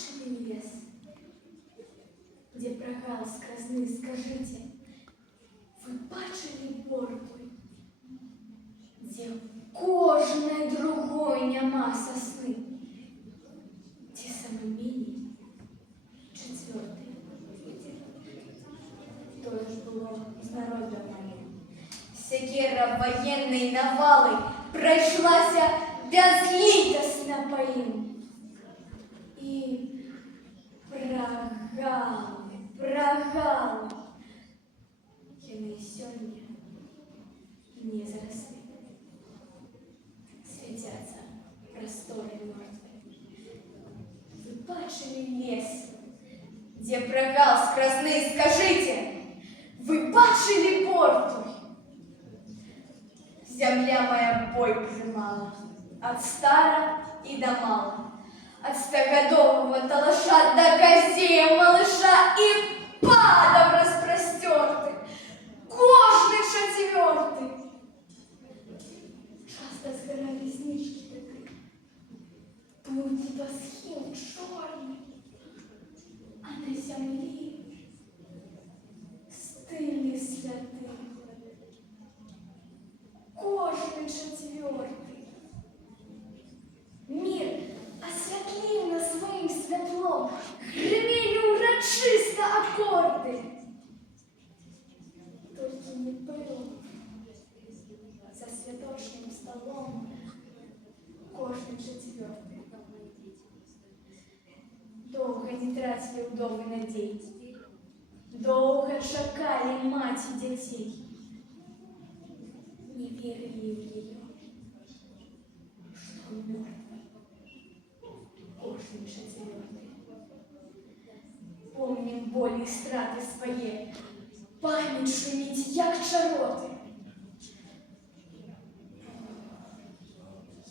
бачили лес, где прогал скразны, скажите, вы бачили бордой, где кожной другой няма сосны, те самые мини, четвертый. То ж было з народом моим. Секера военной навалой пройшлася безлітосна по им. И прогал, яны сёння не заросли. Светятся просторы мертвые. Вы бачили лес, где прогал скразны, скажите, вы бачили порту? Земля моя бой прижимала, от стара и до мала. От стогодового талаша до козея малыша и падом распростертый, кожный четвертый. Часто сгорали снежки такие, был небосхил черный, а на земле стыли следы. Кожный четвертый. Мир освятлив на своим светлом, гремели урочисто аккорды. Только не был за святочным столом кожный четвертый. Долго не тратили удовы надей, долго чакали мать и детей. Не верили в ее, что он мертв. Кожный четвертый. Помним боль и страты свои, память шумить, як чароты.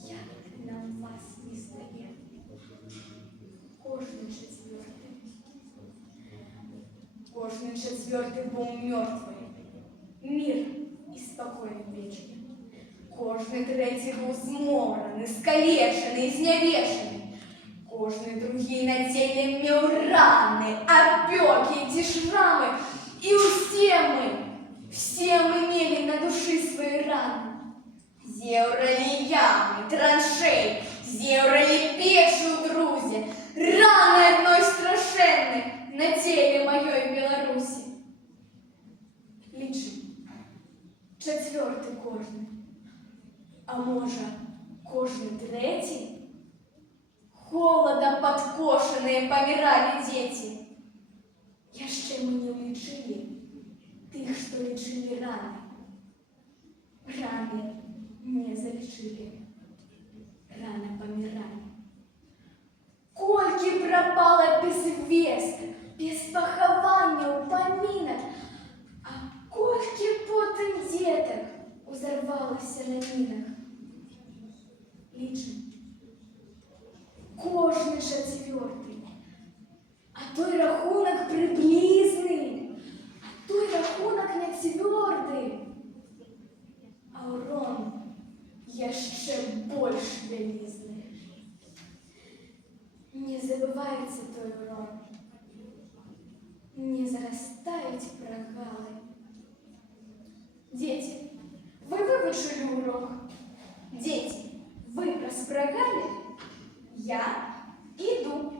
Як нам вас не стає, кожный четвертый. Кожный четвертый был мертвый, мир и спокойный вечный. Кожный третий был змораний, скалечений, знявешений. Кожный другие на теле мел раны, опеки, эти шрамы. И все мы имели на души свои раны. Зеурали ямы, траншей, зеурали пешу друзі, раны одной страшенной на теле моей Беларуси. Лічим, четвертый кожный, а може, кожный третий? Холодом подкошенные помирали дети. Яшчэ мы не улічили тых, што лічылі раны. Раны не залічылі, рано помирали. Колькі пропало без вестак, без пахавання, упамінак, а колькі потым деток узорвалася на мінах. Лічым. Кожный четвертый, а той рахунок приблизный, а той рахунок не твердый, а урон яшчэ больш вялізны. Не забывается той урон, не зарастают прогалы. Дети, вы выучили урок? Дети, вы распрогали? Я иду.